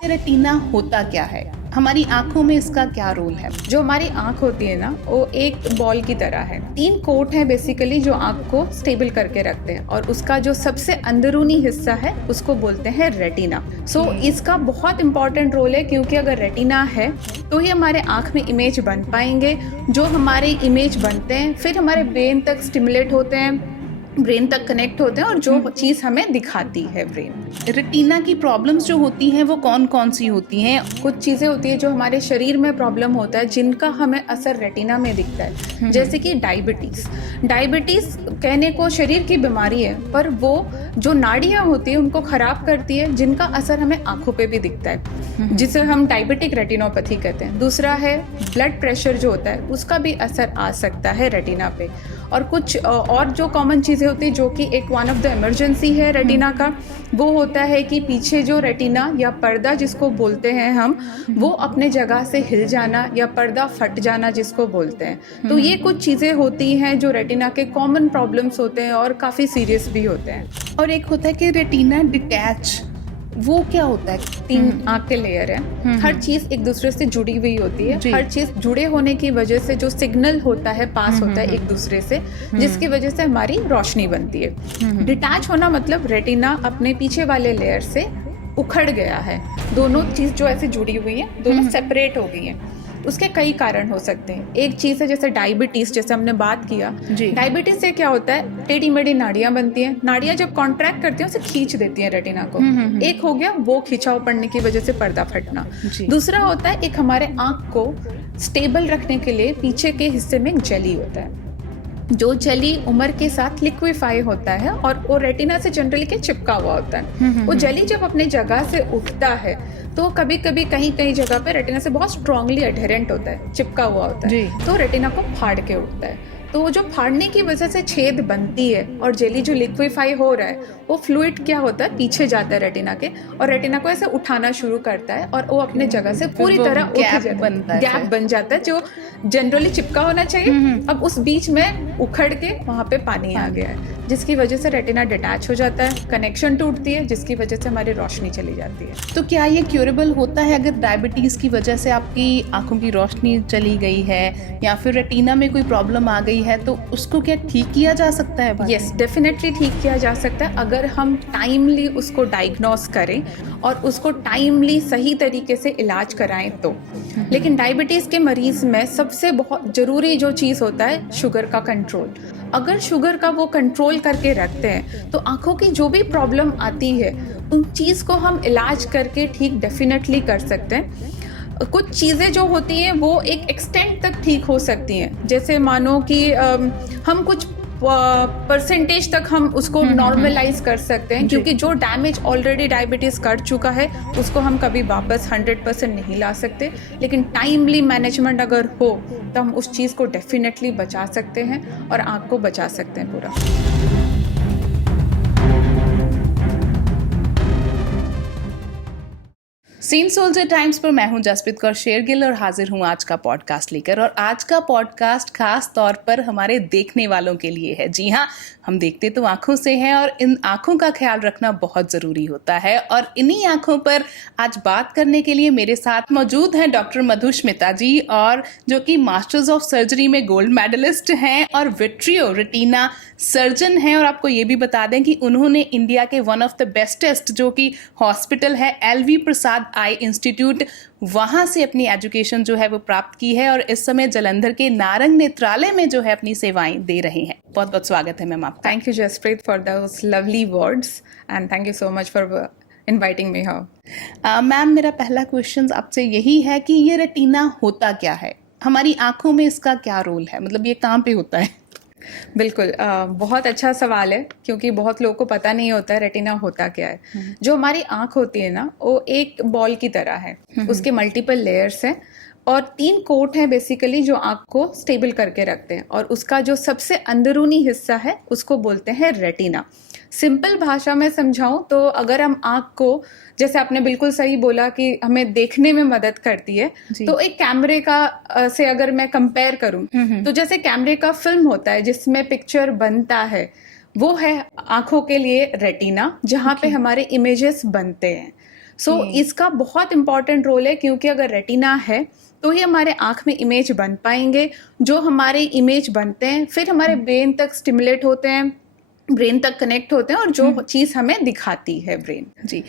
Retina होता क्या है, हमारी आंखों में इसका क्या रोल है। जो हमारी आंख होती है ना, वो एक बॉल की तरह है। 3 कोट हैं बेसिकली जो आंख को स्टेबल करके रखते हैं, और उसका जो सबसे अंदरूनी हिस्सा है उसको बोलते हैं रेटिना। इसका बहुत इंपॉर्टेंट रोल है, क्योंकि अगर रेटिना है तो ही हमारे आंख में इमेज बन पाएंगे। जो हमारे इमेज बनते हैं फिर हमारे ब्रेन तक स्टिमुलेट होते हैं, ब्रेन तक कनेक्ट होते हैं, और जो चीज़ हमें दिखाती है ब्रेन। रेटिना की प्रॉब्लम्स जो होती हैं वो कौन कौन सी होती हैं? कुछ चीज़ें होती हैं जो हमारे शरीर में प्रॉब्लम होता है, जिनका हमें असर रेटिना में दिखता है। जैसे कि डायबिटीज़ कहने को शरीर की बीमारी है, पर वो जो नाड़ियाँ होती हैं उनको ख़राब करती है, जिनका असर हमें आंखों पे भी दिखता है, जिसे हम डायबिटिक रेटिनोपैथी कहते हैं। दूसरा है ब्लड प्रेशर जो होता है, उसका भी असर आ सकता है रेटिना पे। और कुछ और जो कॉमन चीज़ें होती है, जो कि एक वन ऑफ द इमरजेंसी है रेटिना का, वो होता है कि पीछे जो रेटिना या पर्दा जिसको बोलते हैं हम, वो अपने जगह से हिल जाना या पर्दा फट जाना जिसको बोलते हैं। तो ये कुछ चीज़ें होती हैं जो रेटिना के कॉमन प्रॉब्लम्स होते हैं और काफ़ी सीरियस भी होते हैं। और एक होता है कि रेटिना डिटैच, वो क्या होता है? 3 आंख के लेयर है, हर चीज एक दूसरे से जुड़ी हुई होती है। हर चीज जुड़े होने की वजह से जो सिग्नल होता है पास होता है एक दूसरे से, जिसकी वजह से हमारी रोशनी बनती है। डिटैच होना मतलब रेटिना अपने पीछे वाले लेयर से उखड़ गया है, दोनों चीज जो ऐसे जुड़ी हुई है दोनों सेपरेट हो गई है। उसके कई कारण हो सकते हैं। एक चीज़ है जैसे डायबिटीज़, जैसे हमने बात किया। डायबिटीज़ से क्या होता है, टेढ़ी मेढ़ी नाड़ियाँ बनती हैं। नाड़ियाँ जब कॉन्ट्रैक्ट करती हैं उसे खींच देती हैं रेटिना को। एक हो गया वो खिंचाव पड़ने की वजह से पर्दा फटना। दूसरा होता है एक हमारे आँख को स्टेबल रखने के लिए पीछे के हिस्से में एक जेली होता है, जो जेली उम्र के साथ लिक्विफाई होता है और वो रेटिना से जनरली के चिपका हुआ होता है। वो जेली जब अपने जगह से उठता है तो कभी कभी कहीं कहीं जगह पे रेटिना से बहुत स्ट्रांगली अडहेरेंट होता है, चिपका हुआ होता है, तो रेटिना को फाड़ के उठता है। तो वो जो फाड़ने की वजह से छेद बनती है और जेली जो लिक्विफाई हो रहा है, वो फ्लूइड क्या होता है पीछे जाता है रेटिना के, और रेटिना को ऐसे उठाना शुरू करता है, और वो अपने जगह से पूरी तरह गैप बन जाता है जो जनरली चिपका होना चाहिए। अब उस बीच में उखड़ के वहाँ पे पानी आ गया है, जिसकी वजह से रेटिना डिटैच हो जाता है, कनेक्शन टूटती है, जिसकी वजह से हमारी रोशनी चली जाती है। तो क्या ये क्यूरेबल होता है अगर डायबिटीज़ की वजह से आपकी आंखों की रोशनी चली गई है, या फिर रेटिना में कोई प्रॉब्लम आ गई है, तो उसको क्या ठीक किया जा सकता है? यस, डेफिनेटली ठीक किया जा सकता है, अगर हम टाइमली उसको डायग्नोस करें और उसको टाइमली सही तरीके से इलाज कराएं तो। लेकिन डायबिटीज़ के मरीज में सबसे बहुत ज़रूरी जो चीज़ होता है शुगर का कंट्रोल। अगर शुगर का वो कंट्रोल करके रखते हैं तो आंखों की जो भी प्रॉब्लम आती है उन चीज़ को हम इलाज करके ठीक डेफिनेटली कर सकते हैं। कुछ चीज़ें जो होती हैं वो एक एक्सटेंट तक ठीक हो सकती हैं, जैसे मानो कि हम कुछ परसेंटेज तक हम उसको नॉर्मलाइज कर सकते हैं, क्योंकि जो डैमेज ऑलरेडी डायबिटीज़ कर चुका है उसको हम कभी वापस 100% नहीं ला सकते। लेकिन टाइमली मैनेजमेंट अगर हो तो हम उस चीज़ को डेफिनेटली बचा सकते हैं और आँख को बचा सकते हैं पूरा। सीन सोल्जर टाइम्स पर मैं हूं जसप्रीत कौर शेरगिल और हाजिर हूं आज का पॉडकास्ट लेकर। और आज का पॉडकास्ट खास तौर पर हमारे देखने वालों के लिए है। जी हाँ, हम देखते तो आंखों से हैं और इन आंखों का ख्याल रखना बहुत ज़रूरी होता है। और इन्हीं आंखों पर आज बात करने के लिए मेरे साथ मौजूद हैं डॉक्टर मधुष्मिता जी, और जो कि मास्टर्स ऑफ सर्जरी में गोल्ड मेडलिस्ट हैं और विट्रियो रेटिना सर्जन हैं। और आपको ये भी बता दें कि उन्होंने इंडिया के वन ऑफ द बेस्टेस्ट जो कि हॉस्पिटल है LV प्रसाद आई इंस्टीट्यूट, वहाँ से अपनी एजुकेशन जो है वो प्राप्त की है, और इस समय जालंधर के नारंग नेत्रालय में जो है अपनी सेवाएं दे रहे हैं। बहुत बहुत स्वागत है मैम आपका। Thank you Jaspreet for those lovely words and thank you so much for inviting me here. Ma'am, मेरा पहला क्वेश्चन आपसे यही है कि ये रेटिना होता क्या है, हमारी आंखों में इसका क्या रोल है, मतलब ये कहाँ पे होता है? बिल्कुल, बहुत अच्छा सवाल है, क्योंकि बहुत लोगों को पता नहीं होता है रेटिना होता क्या है। जो हमारी आंख होती है ना, वो एक बॉल की तरह है, उसके मल्टीपल लेयर्स हैं और 3 कोट हैं बेसिकली जो आंख को स्टेबल करके रखते हैं, और उसका जो सबसे अंदरूनी हिस्सा है उसको बोलते हैं रेटिना। सिंपल भाषा में समझाऊं तो अगर हम आंख को, जैसे आपने बिल्कुल सही बोला कि हमें देखने में मदद करती है, तो एक कैमरे का से अगर मैं कंपेयर करूं तो जैसे कैमरे का फिल्म होता है जिसमें पिक्चर बनता है, वो है आंखों के लिए रेटिना, जहाँ पे हमारे इमेजेस बनते हैं। सो इसका बहुत इंपॉर्टेंट रोल है, क्योंकि अगर रेटिना है तो ही हमारे आंख में इमेज बन पाएंगे। जो हमारे इमेज बनते हैं फिर हमारे ब्रेन तक स्टिमुलेट होते हैं, ब्रेन तक कनेक्ट होते हैं और जो चीज़ हमें दिखाती है ब्रेन। जी,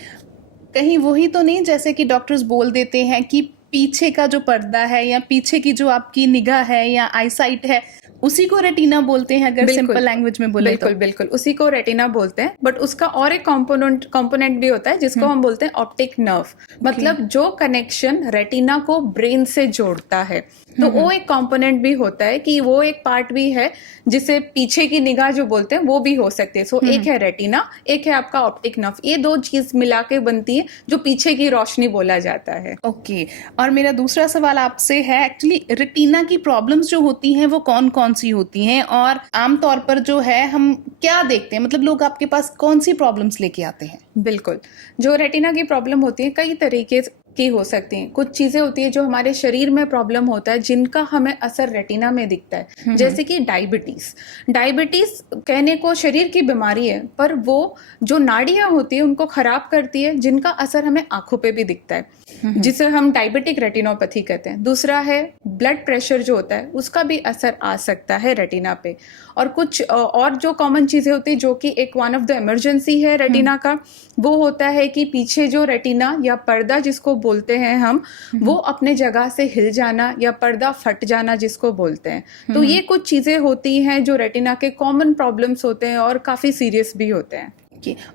कहीं वही तो नहीं जैसे कि डॉक्टर्स बोल देते हैं कि पीछे का जो पर्दा है या पीछे की जो आपकी निगाह है या आईसाइट है उसी को रेटिना बोलते हैं, अगर सिंपल लैंग्वेज में बोले बिल्कुल तो? बिल्कुल उसी को रेटिना बोलते हैं, बट उसका और एक कंपोनेंट भी होता है जिसको हम बोलते हैं ऑप्टिक नर्व। मतलब जो कनेक्शन रेटिना को ब्रेन से जोड़ता है, तो वो एक कंपोनेंट भी होता है कि वो एक पार्ट भी है जिसे पीछे की निगाह जो बोलते हैं वो भी हो सकती है। सो एक है रेटिना, एक है आपका ऑप्टिक नर्व, ये दो चीज मिला के बनती है जो पीछे की रोशनी बोला जाता है। ओके, और मेरा दूसरा सवाल आपसे है, एक्चुअली रेटिना की प्रॉब्लम्स जो होती हैं वो कौन कौन सी होती हैं, और आमतौर पर जो है हम क्या देखते हैं, मतलब लोग आपके पास कौन सी प्रॉब्लम्स लेके आते हैं? बिल्कुल, जो रेटिना की प्रॉब्लम होती है कई तरीके की हो सकती हैं। कुछ चीजें होती है जो हमारे शरीर में प्रॉब्लम होता है जिनका हमें असर रेटिना में दिखता है, जैसे कि डायबिटीज कहने को शरीर की बीमारी है, पर वो जो नाड़ियां होती है उनको खराब करती है, जिनका असर हमें आंखों पे भी दिखता है, जिसे हम डायबिटिक रेटिनोपैथी कहते हैं। दूसरा है ब्लड प्रेशर जो होता है, उसका भी असर आ सकता है रेटिना पे। और कुछ और जो कॉमन चीजें होती है जो कि एक वन ऑफ द इमरजेंसी है रेटिना का, वो होता है कि पीछे जो रेटिना या पर्दा जिसको बोलते हैं हम, वो अपने जगह से हिल जाना या पर्दा फट जाना जिसको बोलते हैं। तो ये कुछ चीजें होती हैं जो रेटिना के कॉमन प्रॉब्लम्स होते हैं और काफी सीरियस भी होते हैं।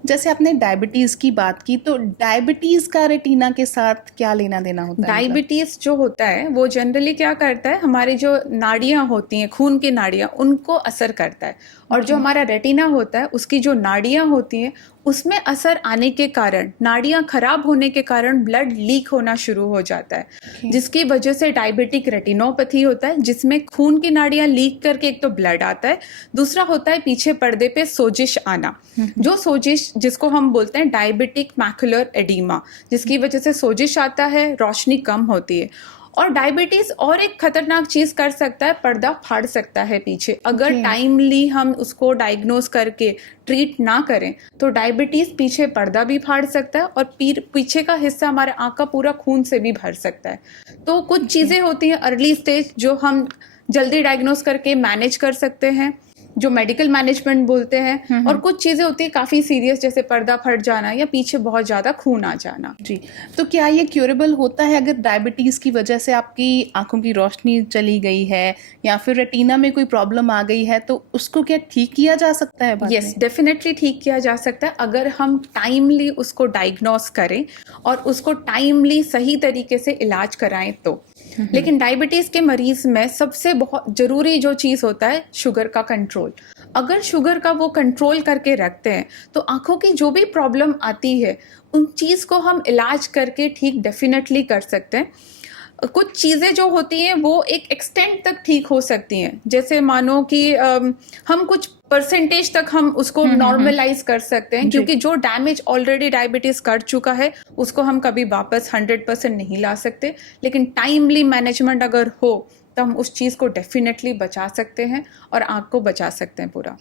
जैसे आपने डायबिटीज की बात की, तो डायबिटीज का रेटिना के साथ क्या लेना देना होता है? डायबिटीज जो होता है वो जनरली क्या करता है, हमारी जो नाड़ियां होती हैं, खून की नाड़ियां, उनको असर करता है। और जो हमारा रेटिना होता है उसकी जो नाड़ियां होती हैं उसमें असर आने के कारण, नाड़ियां खराब होने के कारण ब्लड लीक होना शुरू हो जाता है, जिसकी वजह से डायबिटिक रेटिनोपैथी होता है, जिसमें खून की नाड़ियां लीक करके एक तो ब्लड आता है, दूसरा होता है पीछे पर्दे पे सोजिश आना। जो सोजिश जिसको हम बोलते हैं डायबिटिक मैकुलर एडीमा, जिसकी वजह से सोजिश आता है, रोशनी कम होती है। और डायबिटीज और एक खतरनाक चीज कर सकता है, पर्दा फाड़ सकता है पीछे। अगर टाइमली हम उसको डायग्नोज करके ट्रीट ना करें तो डायबिटीज पीछे पर्दा भी फाड़ सकता है और पीछे का हिस्सा हमारे आंख का पूरा खून से भी भर सकता है। तो कुछ चीजें होती हैं अर्ली स्टेज जो हम जल्दी डायग्नोज करके मैनेज कर सकते हैं, जो मेडिकल मैनेजमेंट बोलते हैं, और कुछ चीजें होती है काफी सीरियस, जैसे पर्दा फट जाना या पीछे बहुत ज्यादा खून आ जाना। जी, तो क्या ये क्यूरेबल होता है अगर डायबिटीज की वजह से आपकी आंखों की रोशनी चली गई है या फिर रेटिना में कोई प्रॉब्लम आ गई है, तो उसको क्या ठीक किया जा सकता है? यस, डेफिनेटली ठीक किया जा सकता है अगर हम टाइमली उसको डायग्नोस करें और उसको टाइमली सही तरीके से इलाज कराएं तो। लेकिन डायबिटीज के मरीज में सबसे बहुत जरूरी जो चीज होता है शुगर का कंट्रोल। अगर शुगर का वो कंट्रोल करके रखते हैं तो आंखों की जो भी प्रॉब्लम आती है उन चीज को हम इलाज करके ठीक डेफिनेटली कर सकते हैं। कुछ चीजें जो होती हैं वो एक एक्सटेंट तक ठीक हो सकती हैं, जैसे मानो कि हम कुछ परसेंटेज तक हम उसको नॉर्मलाइज कर सकते हैं, क्योंकि जो डैमेज ऑलरेडी डायबिटीज कर चुका है उसको हम कभी वापस 100% नहीं ला सकते। लेकिन टाइमली मैनेजमेंट अगर हो तो हम उस चीज़ को डेफिनेटली बचा सकते हैं और आँख को बचा सकते हैं पूरा।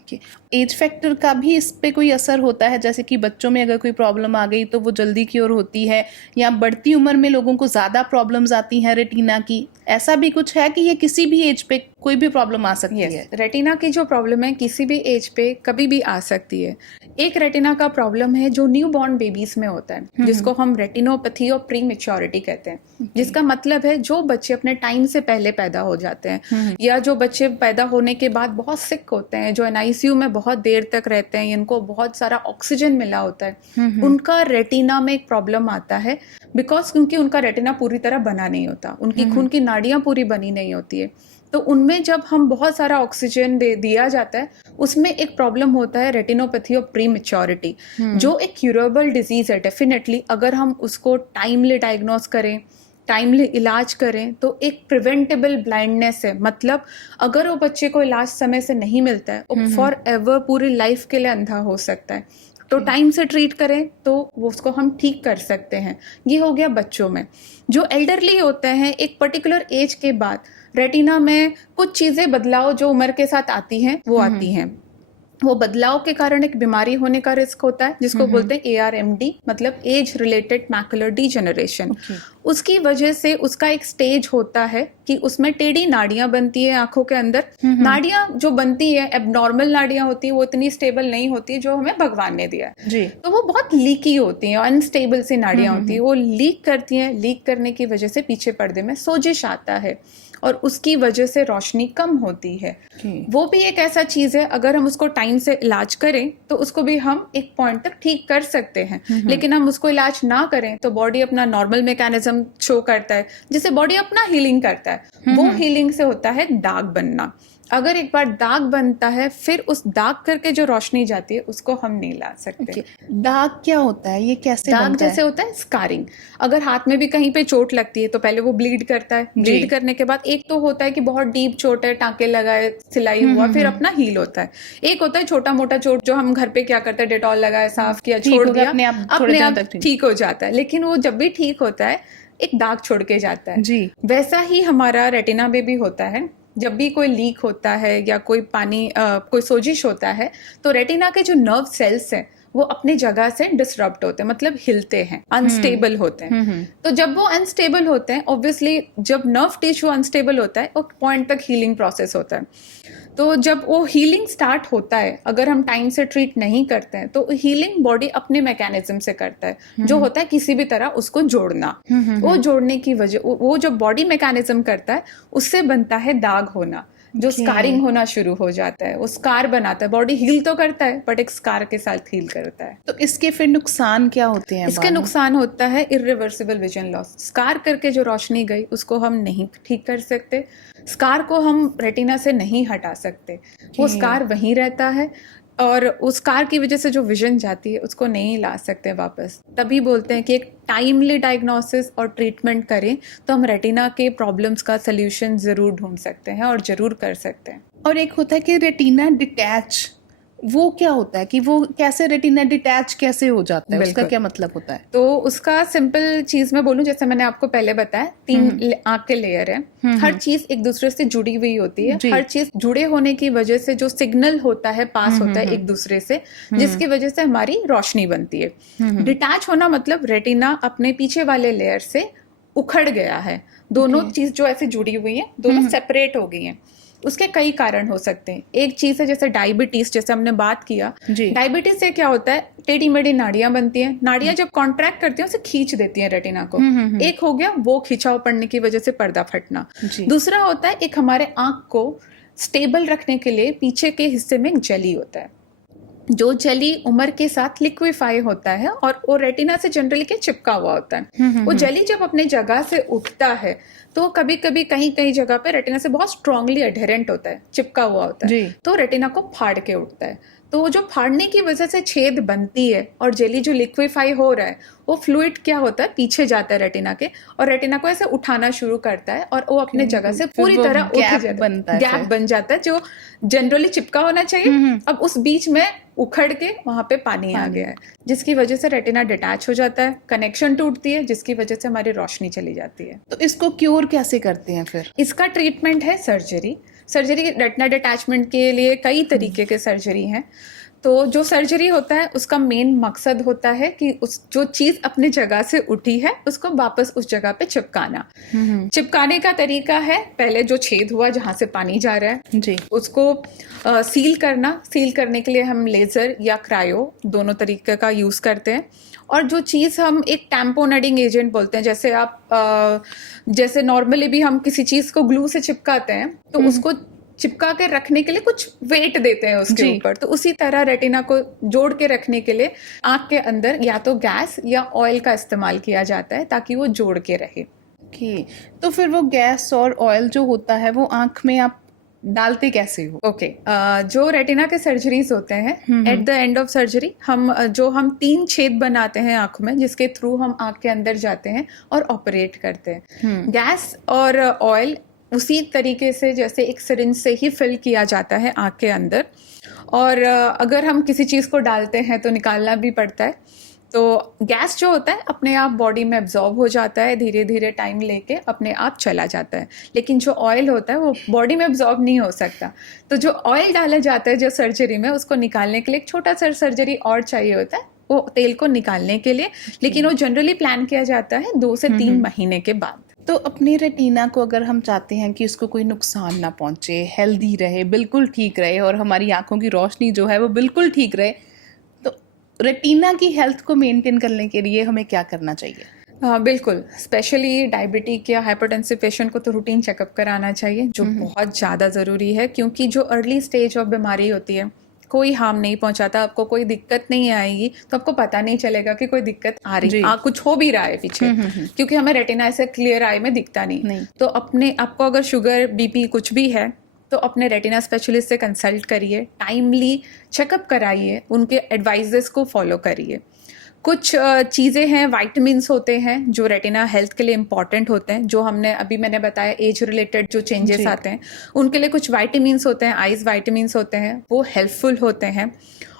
एज फैक्टर का भी इस पे कोई असर होता है? जैसे कि बच्चों में अगर कोई प्रॉब्लम आ गई तो वो जल्दी क्योर होती है, या बढ़ती उम्र में लोगों को ज़्यादा प्रॉब्लम्स आती हैं रेटिना की, ऐसा भी कुछ है कि ये किसी भी एज पे कोई भी प्रॉब्लम आ सकती है? रेटिना की जो प्रॉब्लम है किसी भी एज पे कभी भी आ सकती है। एक रेटिना का प्रॉब्लम है जो न्यू बॉर्न बेबीज में होता है, जिसको हम रेटिनोपैथी और प्री मैच्योरिटी कहते हैं, जिसका मतलब है जो बच्चे अपने टाइम से पहले पैदा हो जाते हैं, या जो बच्चे पैदा होने के बाद बहुत सिक होते हैं, जो एनआईसीयू में बहुत देर तक रहते हैं, इनको बहुत सारा ऑक्सीजन मिला होता है, उनका रेटिना में एक प्रॉब्लम आता है, बिकॉज क्योंकि उनका रेटिना पूरी तरह बना नहीं होता, उनकी खून की नाड़ियां पूरी बनी नहीं होती है। तो उनमें जब हम बहुत सारा ऑक्सीजन दिया जाता है, उसमें एक प्रॉब्लम होता है रेटिनोपैथी ऑफ प्री मैच्योरिटी, जो एक क्यूरेबल डिजीज है डेफिनेटली। अगर हम उसको टाइमली डायग्नोस करें, टाइमली इलाज करें, तो एक प्रिवेंटेबल ब्लाइंडनेस है। मतलब अगर वो बच्चे को इलाज समय से नहीं मिलता है, वो फॉर एवर पूरी लाइफ के लिए अंधा हो सकता है। तो टाइम से ट्रीट करें तो वो उसको हम ठीक कर सकते हैं। ये हो गया बच्चों में। जो एल्डरली होते हैं, एक पर्टिकुलर एज के बाद रेटिना में कुछ चीजें बदलाव जो उम्र के साथ आती हैं वो आती हैं। वो बदलाव के कारण एक बीमारी होने का रिस्क होता है जिसको बोलते हैं ARMD, मतलब एज रिलेटेड मैकुलर डिजेनरेशन। उसकी वजह से उसका एक स्टेज होता है कि उसमें टेढ़ी नाड़ियां बनती है आंखों के अंदर। नाड़ियां जो बनती है, एबनॉर्मल नाड़ियां होती है, वो इतनी स्टेबल नहीं होती जो हमें भगवान ने दिया है जी। तो वो बहुत लीकी होती हैं, अनस्टेबल सी नाड़ियां होती है, वो लीक करती हैं। लीक करने की वजह से पीछे पर्दे में सोजिश आता है और उसकी वजह से रोशनी कम होती है। वो भी एक ऐसा चीज है, अगर हम उसको टाइम से इलाज करें तो उसको भी हम एक पॉइंट तक ठीक कर सकते हैं। लेकिन हम उसको इलाज ना करें तो बॉडी अपना नॉर्मल मैकेनिज्म शो करता है, जिससे बॉडी अपना हीलिंग करता है। वो हीलिंग से होता है दाग बनना। अगर एक बार दाग बनता है, फिर उस दाग करके जो रोशनी जाती है उसको हम नहीं ला सकते। दाग क्या होता है, ये कैसे दाग बनता जैसे है? होता है स्कारिंग। अगर हाथ में भी कहीं पे चोट लगती है तो पहले वो ब्लीड करता है। ब्लीड करने के बाद एक तो होता है कि बहुत डीप चोट है, टांके लगाए, सिलाई हुआ, फिर अपना हील होता है। एक होता है छोटा मोटा चोट जो हम घर पे क्या करते हैं, डेटॉल लगाया, साफ किया, छोड़ दिया, अपने आप ठीक हो जाता है। लेकिन वो जब भी ठीक होता है एक दाग छोड़ के जाता है जी। वैसा ही हमारा रेटिना में भी होता है। जब भी कोई लीक होता है या कोई कोई सोजिश होता है तो रेटिना के जो नर्व सेल्स हैं वो अपनी जगह से डिसरप्ट होते हैं, मतलब हिलते हैं, अनस्टेबल होते हैं। तो जब वो अनस्टेबल होते हैं, ऑब्वियसली जब नर्व टिश्यू अनस्टेबल होता है एक पॉइंट तक हीलिंग प्रोसेस होता है। तो जब वो हीलिंग स्टार्ट होता है, अगर हम टाइम से ट्रीट नहीं करते हैं तो हीलिंग बॉडी अपने मैकेनिज्म से करता है, जो होता है किसी भी तरह उसको जोड़ना। वो जोड़ने की वजह, वो जो बॉडी मैकेनिज्म करता है उससे बनता है दाग होना, जो स्कारिंग होना शुरू हो जाता है। वो स्कार बनाता है, बॉडी हील तो करता है बट एक स्कार के साथ हील करता है। तो इसके फिर नुकसान क्या होते हैं? इसके नुकसान होता है इरिवर्सिबल विजन लॉस। स्कार करके जो रोशनी गई उसको हम नहीं ठीक कर सकते, स्कार को हम रेटिना से नहीं हटा सकते, वो स्कार वहीं रहता है और उस कार की वजह से जो विजन जाती है उसको नहीं ला सकते वापस। तभी बोलते हैं कि एक टाइमली डायग्नोसिस और ट्रीटमेंट करें तो हम रेटिना के प्रॉब्लम्स का सल्यूशन ज़रूर ढूंढ सकते हैं और ज़रूर कर सकते हैं। और एक होता है कि रेटिना डिटैच, वो क्या होता है कि वो कैसे रेटिना डिटैच कैसे हो जाता है, उसका क्या मतलब होता है? तो उसका सिंपल चीज मैं बोलूं, जैसे मैंने आपको पहले बताया, 3 आंख के लेयर है, हर चीज एक दूसरे से जुड़ी हुई होती है। हर चीज जुड़े होने की वजह से जो सिग्नल होता है पास होता है एक दूसरे से, जिसकी वजह से हमारी रोशनी बनती है। डिटैच होना मतलब रेटिना अपने पीछे वाले लेयर से उखड़ गया है, दोनों चीज जो ऐसे जुड़ी हुई है दोनों सेपरेट हो गई हैं। उसके कई कारण हो सकते हैं। एक चीज है जैसे डायबिटीज, जैसे हमने बात किया, डायबिटीज से क्या होता है, टेढ़ी मेढ़ी नाड़ियां बनती हैं, नाड़ियां जब कॉन्ट्रैक्ट करती हैं उसे खींच देती हैं रेटिना को। एक हो गया वो खिंचाव पड़ने की वजह से पर्दा फटना। दूसरा होता है एक हमारे आंख को स्टेबल रखने के लिए पीछे के हिस्से में एक जेली होता है, जो जेली उम्र के साथ लिक्विफाई होता है और वो रेटिना से जनरली के चिपका हुआ होता है। वो जेली जब अपने जगह से उठता है तो कभी कभी कहीं कहीं जगह पे रेटिना से बहुत स्ट्रांगली एडहेरेंट होता है, चिपका हुआ होता है, तो रेटिना को फाड़ के उठता है। तो वो जो फाड़ने की वजह से छेद बनती है और जेली जो लिक्विफाई हो रहा है वो फ्लूइड क्या होता है, पीछे जाता है रेटिना के और रेटिना को ऐसे उठाना शुरू करता है और वो अपने जगह से पूरी तरह उठ जाता है, गैप बन जाता है जो जनरली चिपका होना चाहिए, अब उस बीच में उखड़ के वहां पे पानी आ गया है, जिसकी वजह से रेटिना डिटैच हो जाता है, कनेक्शन टूटती है, जिसकी वजह से हमारी रोशनी चली जाती है। तो इसको क्योर कैसे करते हैं फिर? इसका ट्रीटमेंट है सर्जरी। सर्जरी रेटिना डिटैचमेंट के लिए कई तरीके के सर्जरी हैं। तो जो सर्जरी होता है उसका मेन मकसद होता है कि उस जो चीज अपनी जगह से उठी है उसको वापस उस जगह पे चिपकाना। चिपकाने का तरीका है, पहले जो छेद हुआ जहां से पानी जा रहा है जी, उसको सील करना। सील करने के लिए हम लेजर या क्रायो दोनों तरीके का यूज करते हैं। और जो चीज़ हम एक टैम्पोनेडिंग एजेंट बोलते हैं, जैसे आप जैसे नॉर्मली भी हम किसी चीज़ को ग्लू से चिपकाते हैं तो उसको चिपका के रखने के लिए कुछ वेट देते हैं उसके ऊपर, तो उसी तरह रेटिना को जोड़ के रखने के लिए आंख के अंदर या तो गैस या ऑयल का इस्तेमाल किया जाता है ताकि वो जोड़ के रहे। तो फिर वो गैस और ऑयल जो होता है वो आंख में आप डालते कैसे हो? जो रेटिना के सर्जरीज होते हैं, at the end of surgery हम 3 छेद बनाते हैं आंख में, जिसके थ्रू हम आंख के अंदर जाते हैं और ऑपरेट करते हैं। गैस और ऑयल उसी तरीके से जैसे एक सिरिंज से ही फिल किया जाता है आंख के अंदर, और अगर हम किसी चीज़ को डालते हैं तो निकालना भी पड़ता है। तो गैस जो होता है अपने आप बॉडी में एब्जॉर्ब हो जाता है, धीरे धीरे टाइम लेके अपने आप चला जाता है, लेकिन जो ऑयल होता है वो बॉडी में एब्जॉर्ब नहीं हो सकता। तो जो ऑयल डाला जाता है जो सर्जरी में, उसको निकालने के लिए एक छोटा सा सर्जरी और चाहिए होता है वो तेल को निकालने के लिए, लेकिन वो जनरली प्लान किया जाता है 2 से 3 महीने के बाद। तो अपने रेटिना को अगर हम चाहते हैं कि उसको कोई नुकसान ना पहुंचे, हेल्दी रहे, बिल्कुल ठीक रहे और हमारी आंखों की रोशनी जो है वो बिल्कुल ठीक रहे, तो रेटिना की हेल्थ को मेंटेन करने के लिए हमें क्या करना चाहिए? बिल्कुल, स्पेशली डायबिटिक या हाइपरटेंसिव पेशेंट को तो रूटीन चेकअप कराना चाहिए, जो बहुत ज़्यादा ज़रूरी है, क्योंकि जो अर्ली स्टेज ऑफ बीमारी होती है कोई हार्म नहीं पहुंचाता, आपको कोई दिक्कत नहीं आएगी, तो आपको पता नहीं चलेगा कि कोई दिक्कत आ रही है, कुछ हो भी रहा है पीछे, क्योंकि हमें रेटिना ऐसे क्लियर आई में दिखता नहीं। तो आपको अगर शुगर, बीपी कुछ भी है तो अपने रेटिना स्पेशलिस्ट से कंसल्ट करिए, टाइमली चेकअप कराइए, उनके एडवाइजेस को फॉलो करिए। कुछ चीज़ें हैं, वाइटामिन्स होते हैं जो रेटिना हेल्थ के लिए इंपॉर्टेंट होते हैं, जो मैंने बताया एज रिलेटेड जो चेंजेस आते हैं उनके लिए कुछ वाइटामिन्स होते हैं, आइज वाइटामिन्स होते हैं, वो हेल्पफुल होते हैं।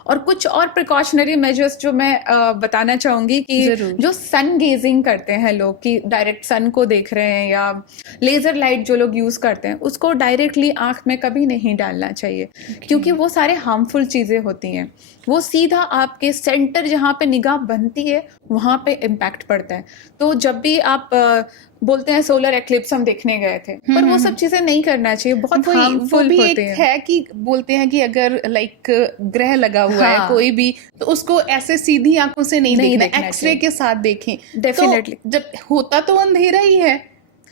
और कुछ और प्रिकॉशनरी मेजर्स जो मैं बताना चाहूँगी कि जो सन गेजिंग करते हैं लोग, कि डायरेक्ट सन को देख रहे हैं या लेज़र लाइट जो लोग यूज़ करते हैं, उसको डायरेक्टली आँख में कभी नहीं डालना चाहिए, क्योंकि वो सारे हार्मफुल चीज़ें होती हैं। वो सीधा आपके सेंटर जहाँ पे निगाह बनती है वहाँ पे इम्पैक्ट पड़ता है। तो जब भी आप बोलते हैं सोलर एक्लिप्स हम देखने गए थे, पर वो सब चीजें नहीं करना चाहिए, बहुत हार्मफुल होते हैं। है कि बोलते हैं कि अगर लाइक ग्रह लगा हुआ है कोई भी, तो उसको ऐसे सीधी आंखों से नहीं देखना, एक्सरे के साथ देखें। डेफिनेटली तो जब होता तो अंधेरा ही है,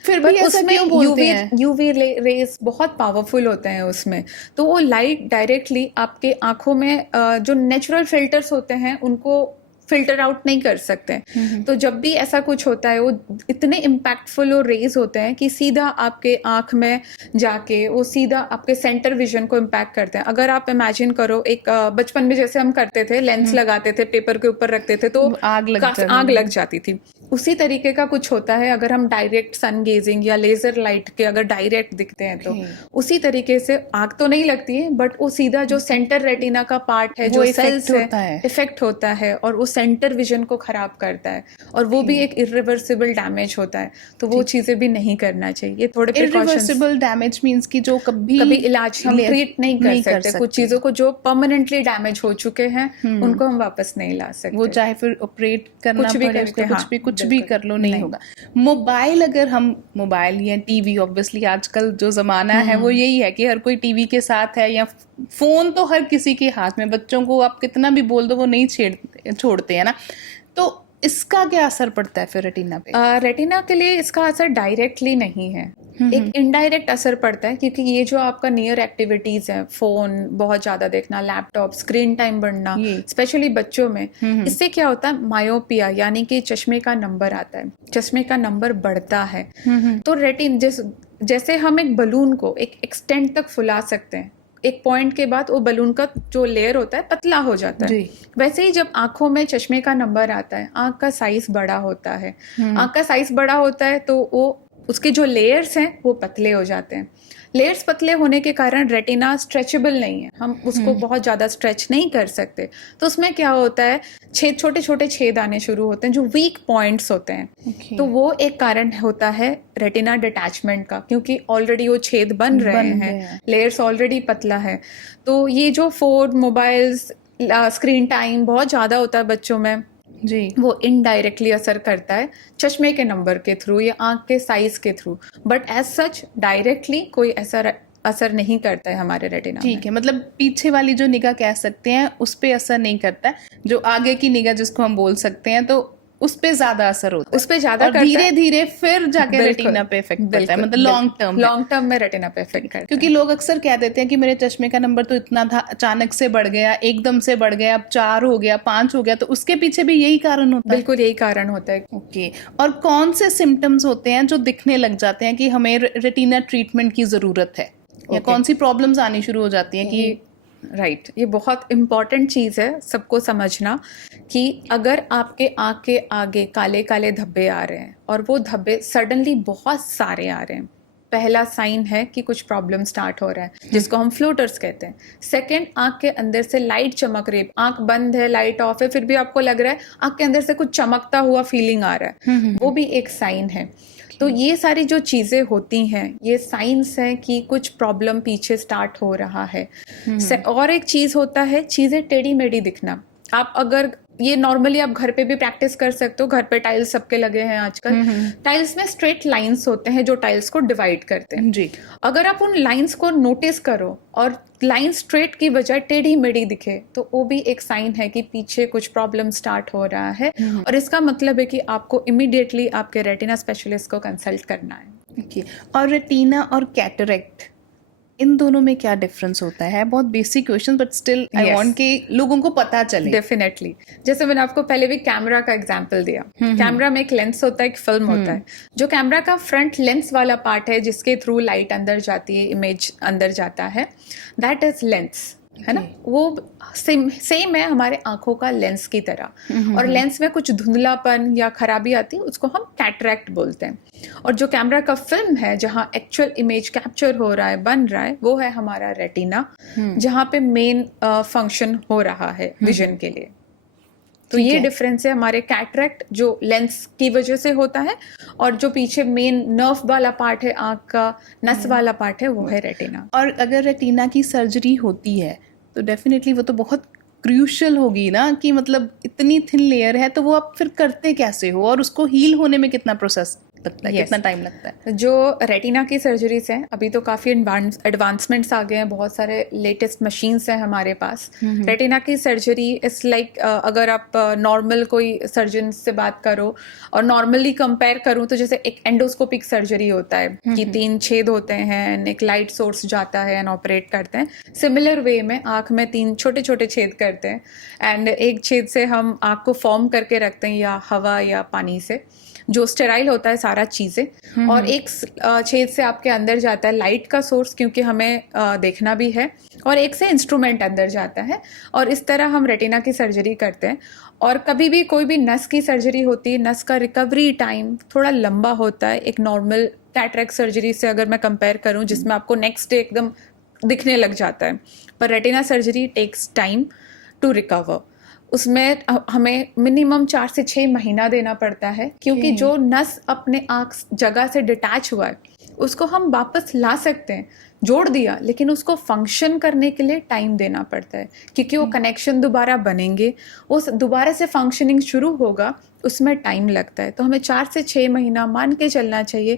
फिर भी ऐसा क्यों बोलते हैं? यूवी रेज बहुत पावरफुल होते हैं उसमें, तो वो लाइट डायरेक्टली आपके आंखों में जो नेचुरल फिल्टर्स होते हैं उनको फिल्टर आउट नहीं कर सकते। तो जब भी ऐसा कुछ होता है वो इतने इम्पैक्टफुल और रेज होते हैं कि सीधा आपके आंख में जाके वो सीधा आपके सेंटर विजन को इम्पैक्ट करते हैं। अगर आप इमेजिन करो, एक बचपन में जैसे हम करते थे, लेंस लगाते थे, पेपर के ऊपर रखते थे तो आग लग जाती थी, उसी तरीके का कुछ होता है अगर हम डायरेक्ट सन गेजिंग या लेजर लाइट के अगर डायरेक्ट दिखते हैं तो उसी तरीके से आग तो नहीं लगती है, बट वो सीधा जो सेंटर रेटिना का पार्ट है, जो सेल्स है, इफेक्ट होता है और वो सेंटर विजन को खराब करता है, और वो भी एक इरिवर्सिबल डैमेज होता है। तो वो चीजें भी नहीं करना चाहिए। थोड़े इरिवर्सिबल डैमेज मींस कि जो कभी इलाज हम ट्रीट नहीं कर सकते। कुछ चीजों को जो परमानेंटली डैमेज हो चुके हैं उनको हम वापस नहीं ला सकते, वो चाहे फिर ऑपरेट करना पड़े, कुछ भी कर लो, नहीं होगा। मोबाइल, अगर हम मोबाइल या टीवी, ऑब्वियसली आजकल जो जमाना है वो यही है कि हर कोई टीवी के साथ है, या फोन तो हर किसी के हाथ में, बच्चों को आप कितना भी बोल दो वो नहीं छोड़ते हैं ना। तो इसका क्या असर पड़ता है फिर रेटिना पे? रेटिना के लिए इसका असर डायरेक्टली नहीं है, एक इनडायरेक्ट असर पड़ता है, क्योंकि ये जो आपका नियर एक्टिविटीज है, फोन बहुत ज्यादा देखना, लैपटॉप, स्क्रीन टाइम बढ़ना, स्पेशली बच्चों में, इससे क्या होता है, मायोपिया यानी कि चश्मे का नंबर आता है, चश्मे का नंबर बढ़ता है। तो रेटिन जैसे हम एक बलून को एक एक्सटेंट तक फुला सकते हैं, एक पॉइंट के बाद वो बलून का जो लेयर होता है पतला हो जाता है, वैसे ही जब आंखों में चश्मे का नंबर आता है, आंख का साइज बड़ा होता है। आंख का साइज बड़ा होता है तो वो उसके जो लेयर्स हैं वो पतले हो जाते हैं। लेयर्स पतले होने के कारण रेटिना स्ट्रेचेबल नहीं है, हम उसको बहुत ज़्यादा स्ट्रेच नहीं कर सकते। तो उसमें क्या होता है, छोटे छोटे छेद आने शुरू होते हैं जो वीक पॉइंट्स होते हैं। तो वो एक कारण होता है रेटिना डिटैचमेंट का, क्योंकि ऑलरेडी वो छेद बन रहे हैं, लेयर्स ऑलरेडी पतला है। तो ये जो फोन, मोबाइल्स, स्क्रीन टाइम बहुत ज़्यादा होता है बच्चों में जी, वो इनडायरेक्टली असर करता है चश्मे के नंबर के थ्रू या आंख के साइज के through, but as such directly कोई ऐसा असर नहीं करता है हमारे रेटिना। ठीक है, मतलब पीछे वाली जो निगाह कह सकते हैं उस पे असर नहीं करता है, जो आगे की निगाह जिसको हम बोल सकते हैं तो उस पे ज्यादा असर होता है, उस पे ज्यादा, और धीरे धीरे फिर जाके रेटिना पे इफेक्ट करता है, मतलब लॉन्ग टर्म में रेटिना पे इफेक्ट करता है। क्योंकि लोग अक्सर कह देते हैं कि मेरे चश्मे का नंबर तो इतना था, अचानक से बढ़ गया, एकदम से बढ़ गया, अब 4 हो गया, 5 हो गया, तो उसके पीछे भी यही कारण होता है? बिल्कुल यही कारण होता है। ओके, और कौन से सिम्टम्स होते हैं जो दिखने लग जाते हैं कि हमें रेटिना ट्रीटमेंट की जरूरत है, या कौन सी प्रॉब्लम्स आनी शुरू हो जाती हैं कि राइट, ये बहुत इम्पॉर्टेंट चीज़ है सबको समझना कि अगर आपके आँख के आगे काले काले धब्बे आ रहे हैं और वो धब्बे सडनली बहुत सारे आ रहे हैं, पहला साइन है कि कुछ प्रॉब्लम स्टार्ट हो रहा है, जिसको हम फ्लोटर्स कहते हैं। सेकंड, आंख के अंदर से लाइट चमक रही है, आंख बंद है, लाइट ऑफ है, फिर भी आपको लग रहा है आंख के अंदर से कुछ चमकता हुआ फीलिंग आ रहा है, वो भी एक साइन है। तो ये सारी जो चीजें होती हैं, ये साइंस हैं कि कुछ प्रॉब्लम पीछे स्टार्ट हो रहा है। और एक चीज होता है चीजें टेढ़ी मेढ़ी दिखना। आप अगर ये नॉर्मली आप घर पे भी प्रैक्टिस कर सकते हो, घर पे टाइल्स सबके लगे हैं आजकल। टाइल्स में स्ट्रेट लाइंस होते हैं जो टाइल्स को डिवाइड करते हैं जी। अगर आप उन लाइंस को नोटिस करो और लाइन स्ट्रेट की बजाय टेढ़ी मेढ़ी दिखे, तो वो भी एक साइन है कि पीछे कुछ प्रॉब्लम स्टार्ट हो रहा है। और इसका मतलब है कि आपको इमीडिएटली आपके रेटिना स्पेशलिस्ट को कंसल्ट करना है। ओके। और रेटिना और कैटरेक्ट, इन दोनों में क्या डिफरेंस होता है? बहुत basic question, but still I want कि लोगों को पता चले। डेफिनेटली, जैसे मैंने आपको पहले भी कैमरा का एग्जांपल दिया। कैमरा में एक लेंस होता है, एक फिल्म होता है। जो कैमरा का फ्रंट लेंस वाला पार्ट है, जिसके थ्रू लाइट अंदर जाती है, इमेज अंदर जाता है, दैट इज लेंस, है ना। वो सेम है हमारे आंखों का लेंस की तरह। और लेंस में कुछ धुंधलापन या खराबी आती है, उसको हम कैटरैक्ट बोलते हैं। और जो कैमरा का फिल्म है, जहाँ एक्चुअल इमेज कैप्चर हो रहा है, बन रहा है, वो है हमारा रेटिना, जहाँ पे मेन फंक्शन हो रहा है विजन के लिए। तो ये डिफरेंस है हमारे कैटरैक्ट जो लेंस की वजह से होता है, और जो पीछे मेन नर्व वाला पार्ट है, आंख का नस वाला पार्ट है, वो है रेटिना। और अगर रेटिना की सर्जरी होती है तो डेफिनेटली वो तो बहुत क्रूशियल होगी ना, कि मतलब इतनी थिन लेयर है, तो वो आप फिर करते कैसे हो, और उसको हील होने में कितना प्रोसेस लगता है, कितना टाइम लगता है? जो रेटिना की सर्जरीज हैं, अभी तो काफ़ी एडवांसमेंट्स आ गए हैं, बहुत सारे लेटेस्ट मशीन्स हैं हमारे पास। रेटिना की सर्जरी इस लाइक अगर आप नॉर्मल कोई सर्जन से बात करो और नॉर्मली कंपेयर करूं, तो जैसे एक एंडोस्कोपिक सर्जरी होता है कि 3 छेद होते हैं, एक लाइट सोर्स जाता है एंड ऑपरेट करते हैं। सिमिलर वे में आँख में 3 छोटे छोटे छेद करते हैं, एंड एक छेद से हम आँख को फॉर्म करके रखते हैं, या हवा या पानी से, जो स्टेराइल होता है सारा चीज़ें। और एक छेद से आपके अंदर जाता है लाइट का सोर्स, क्योंकि हमें देखना भी है, और एक से इंस्ट्रूमेंट अंदर जाता है। और इस तरह हम रेटिना की सर्जरी करते हैं। और कभी भी कोई भी नस की सर्जरी होती है, नस का रिकवरी टाइम थोड़ा लंबा होता है एक नॉर्मल कैटरेक्ट सर्जरी से, अगर मैं कंपेयर करूं, जिसमें आपको नेक्स्ट डे एकदम दिखने लग जाता है। पर retina surgery takes time to recover. उसमें हमें मिनिमम 4 से 6 महीना देना पड़ता है, क्योंकि जो नस अपने आँख जगह से डिटैच हुआ है, उसको हम वापस ला सकते हैं, जोड़ दिया, लेकिन उसको फंक्शन करने के लिए टाइम देना पड़ता है, क्योंकि वो कनेक्शन दोबारा बनेंगे, उस दोबारा से फंक्शनिंग शुरू होगा, उसमें टाइम लगता है। तो हमें 4 से 6 महीना मान के चलना चाहिए।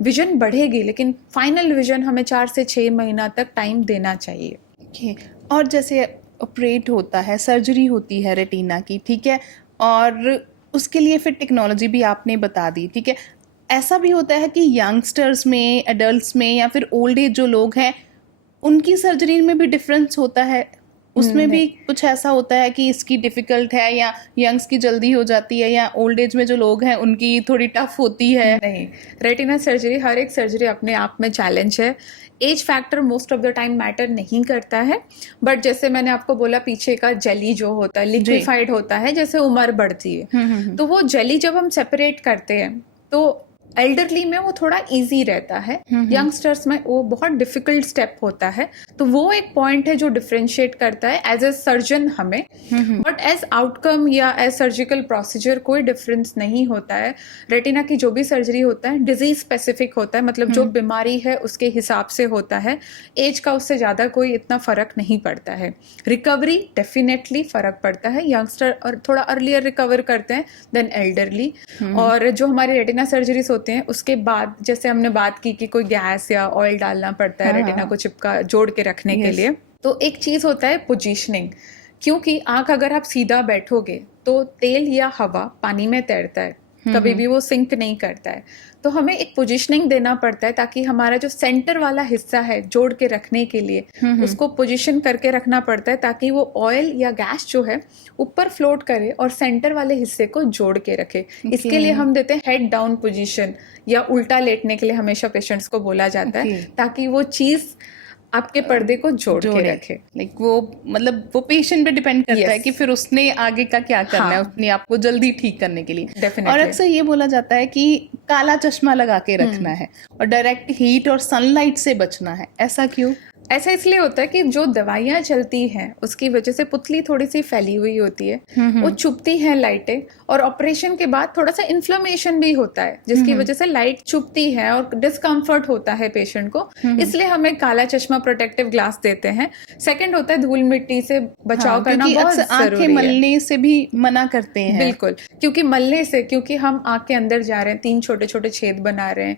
विजन बढ़ेगी, लेकिन फाइनल विजन हमें 4 से 6 महीना तक टाइम देना चाहिए। और जैसे ऑपरेट होता है, सर्जरी होती है रेटिना की, ठीक है, और उसके लिए फिर टेक्नोलॉजी भी आपने बता दी, ठीक है। ऐसा भी होता है कि यंगस्टर्स में, एडल्ट्स में, या फिर ओल्ड एज जो लोग हैं, उनकी सर्जरी में भी डिफरेंस होता है? उसमें भी कुछ ऐसा होता है कि इसकी डिफिकल्ट है, या यंग्स की जल्दी हो जाती है, या ओल्ड एज में जो लोग हैं उनकी थोड़ी टफ होती है? नहीं, रेटिना सर्जरी, हर एक सर्जरी अपने आप में चैलेंज है। Age factor most of the time matter नहीं करता है, बट जैसे मैंने आपको बोला, पीछे का जेली जो होता है लिक्विफाइड होता है, जैसे उम्र बढ़ती है, तो वो जेली जब हम सेपरेट करते हैं, तो एल्डरली में वो थोड़ा इजी रहता है, यंगस्टर्स में वो बहुत डिफिकल्ट स्टेप होता है। तो वो एक पॉइंट है जो डिफरेंशिएट करता है एज ए सर्जन हमें, बट एज आउटकम या एज सर्जिकल प्रोसीजर कोई डिफरेंस नहीं होता है। रेटिना की जो भी सर्जरी होता है डिजीज स्पेसिफिक होता है, मतलब जो बीमारी है उसके हिसाब से होता है। एज का उससे ज़्यादा कोई इतना फ़र्क नहीं पड़ता है। रिकवरी डेफिनेटली फ़र्क पड़ता है, यंगस्टर और थोड़ा अर्लियर रिकवर करते हैं देन एल्डरली। और जो हमारी रेटिना सर्जरीज होते हैं, उसके बाद जैसे हमने बात की कि कोई गैस या ऑयल डालना पड़ता है रेटिना को चिपका जोड़ के रखने के लिए, तो एक चीज होता है पोजीशनिंग। क्योंकि आंख अगर आप सीधा बैठोगे तो तेल या हवा पानी में तैरता है, कभी भी वो सिंक नहीं करता है। तो हमें एक पोजीशनिंग देना पड़ता है, ताकि हमारा जो सेंटर वाला हिस्सा है जोड़ के रखने के लिए, उसको पोजीशन करके रखना पड़ता है, ताकि वो ऑयल या गैस जो है ऊपर फ्लोट करे और सेंटर वाले हिस्से को जोड़ के रखे। इसके लिए हम देते हैं हेड डाउन पोजीशन, या उल्टा लेटने के लिए हमेशा पेशेंट्स को बोला जाता है, ताकि वो चीज आपके पर्दे को जोड़ के रखे। लाइक वो मतलब वो पेशेंट पे डिपेंड करता है Yes. कि फिर उसने आगे का क्या करना है अपने आप को जल्दी ठीक करने के लिए। Definitely. और अक्सर ये बोला जाता है कि काला चश्मा लगा के रखना है और डायरेक्ट हीट और सनलाइट से बचना है, ऐसा क्यों? ऐसा इसलिए होता है कि जो दवाइयाँ चलती हैं उसकी वजह से पुतली थोड़ी सी फैली हुई होती है, वो चुभती हैं लाइटें, और ऑपरेशन के बाद थोड़ा सा इन्फ्लेमेशन भी होता है जिसकी वजह से लाइट चुभती है और डिस्कम्फर्ट होता है पेशेंट को। इसलिए हमें काला चश्मा प्रोटेक्टिव ग्लास देते हैं। सेकंड होता है धूल मिट्टी से बचाव करना बहुत आंखें जरूरी है। मलने से भी मना करते हैं। बिल्कुल, क्योंकि मलने से, क्योंकि हम आँख के अंदर जा रहे हैं, 3 छोटे छोटे छेद बना रहे हैं,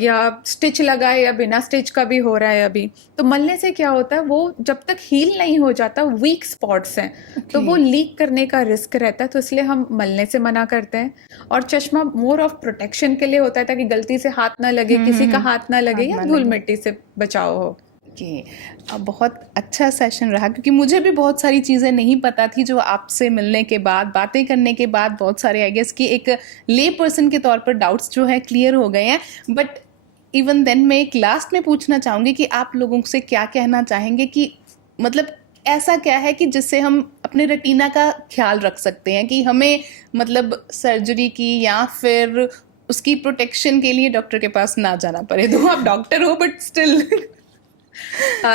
या स्टिच लगाए या बिना स्टिच का भी हो रहा है अभी, तो मलने से क्या होता है, वो जब तक हील नहीं हो जाता, वीक स्पॉट्स हैं, तो वो लीक करने का रिस्क रहता है, तो इसलिए हम मलने से मना करते हैं। और चश्मा मोर ऑफ प्रोटेक्शन के लिए होता है ताकि गलती से हाथ ना लगे, किसी का हाथ ना लगे, या धूल मिट्टी से बचाव हो। अब बहुत अच्छा सेशन रहा, क्योंकि मुझे भी बहुत सारी चीज़ें नहीं पता थी जो आपसे मिलने के बाद, बातें करने के बाद बहुत सारे आई गेस कि एक ले पर्सन के तौर पर डाउट्स जो है क्लियर हो गए हैं। बट इवन देन मैं एक लास्ट में पूछना चाहूँगी कि आप लोगों से क्या कहना चाहेंगे कि मतलब ऐसा क्या है कि जिससे हम अपने रेटिना का ख्याल रख सकते हैं कि हमें मतलब सर्जरी की या फिर उसकी प्रोटेक्शन के लिए डॉक्टर के पास ना जाना पड़े? तो आप डॉक्टर हो बट स्टिल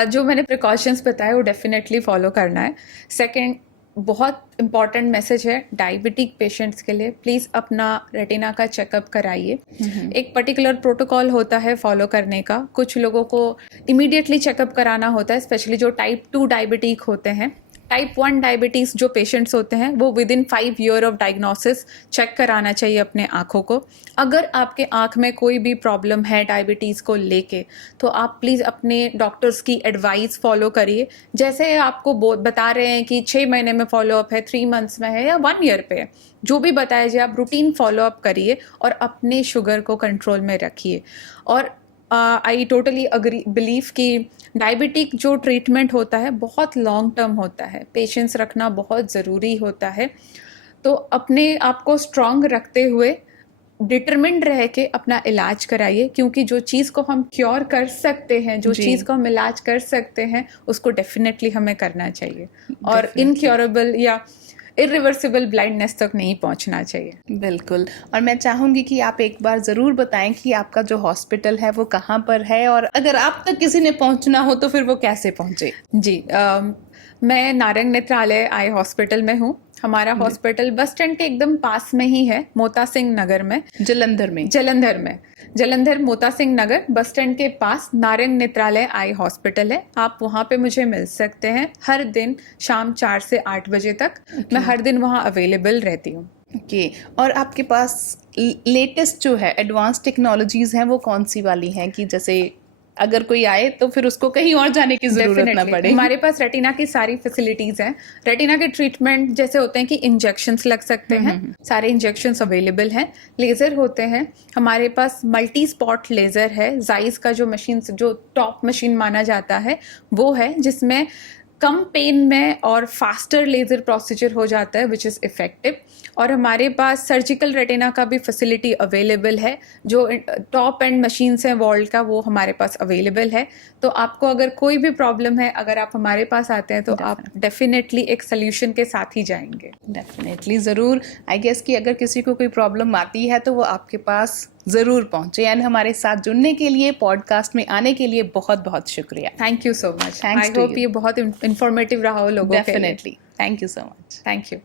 जो मैंने प्रिकॉशंस बताए वो डेफिनेटली फॉलो करना है। सेकंड, बहुत इंपॉर्टेंट मैसेज है डायबिटिक पेशेंट्स के लिए, प्लीज़ अपना रेटिना का चेकअप कराइए। एक पर्टिकुलर प्रोटोकॉल होता है फॉलो करने का। कुछ लोगों को इमीडिएटली चेकअप कराना होता है, स्पेशली जो टाइप 2 डायबिटिक होते हैं। टाइप 1 डायबिटीज़ जो पेशेंट्स होते हैं वो within 5 year of diagnosis check कराना चाहिए अपने आँखों को। अगर आपके आँख में कोई भी प्रॉब्लम है डायबिटीज़ को लेके, तो आप प्लीज़ अपने डॉक्टर्स की एडवाइस फॉलो करिए। जैसे आपको बता रहे हैं कि 6 महीने में फॉलोअप है, 3 मंथ्स में है या 1 ईयर पे है, जो भी बताया जाए आप रूटीन फॉलोअप करिए और अपने शुगर को कंट्रोल में रखिए। और आई टोटली बिलीव कि डायबिटिक जो ट्रीटमेंट होता है बहुत लॉन्ग टर्म होता है, पेशेंस रखना बहुत ज़रूरी होता है। तो अपने आप को स्ट्रॉन्ग रखते हुए डिटरमिन्ड रह के अपना इलाज कराइए, क्योंकि जो चीज़ को हम क्योर कर सकते हैं, जो चीज़ को हम इलाज कर सकते हैं, उसको डेफिनेटली हमें करना चाहिए और इनक्योरेबल या इरिवर्सिबल ब्लाइंडनेस तक नहीं पहुंचना चाहिए। बिल्कुल। और मैं चाहूँगी कि आप एक बार ज़रूर बताएं कि आपका जो हॉस्पिटल है वो कहाँ पर है, और अगर आप तक किसी ने पहुँचना हो तो फिर वो कैसे पहुँचे? जी, मैं नारंग नेत्रालय आई हॉस्पिटल में हूँ। हमारा हॉस्पिटल बस स्टैंड के एकदम पास में ही है, मोता सिंह नगर में, जलंधर मोता सिंह नगर बस स्टैंड के पास नारंग नेत्रालय आई हॉस्पिटल है। आप वहाँ पे मुझे मिल सकते हैं हर दिन शाम 4 से 8 बजे तक। मैं हर दिन वहाँ अवेलेबल रहती हूँ। ओके। और आपके पास लेटेस्ट जो है एडवांस टेक्नोलॉजीज हैं वो कौन सी वाली हैं कि जैसे अगर कोई आए तो फिर उसको कहीं और जाने की जरूरत ना पड़े? हमारे पास रेटिना की सारी फैसिलिटीज हैं। रेटिना के ट्रीटमेंट जैसे होते हैं कि इंजेक्शंस लग सकते हैं, सारे इंजेक्शंस अवेलेबल हैं। लेजर होते हैं, हमारे पास मल्टी स्पॉट लेजर है। जाइस का जो मशीन, जो टॉप मशीन माना जाता है, वो है जिसमें कम पेन में और फास्टर लेजर प्रोसीजर हो जाता है, विच इज़ इफेक्टिव। और हमारे पास सर्जिकल रेटिना का भी फैसिलिटी अवेलेबल है। जो टॉप एंड मशीन्स हैं वर्ल्ड का, वो हमारे पास अवेलेबल है। तो आपको अगर कोई भी प्रॉब्लम है, अगर आप हमारे पास आते हैं तो आप डेफिनेटली एक सोल्यूशन के साथ ही जाएंगे। डेफिनेटली, ज़रूर। आई गेस कि अगर किसी को कोई प्रॉब्लम आती है तो वो आपके पास ज़रूर पहुँचे। एंड हमारे साथ जुड़ने के लिए, पॉडकास्ट में आने के लिए बहुत बहुत शुक्रिया। Thank you so much. I hope ये बहुत इंफॉर्मेटिव रहा हो लोगों के लिए। Definitely. Thank you so much. Thank you.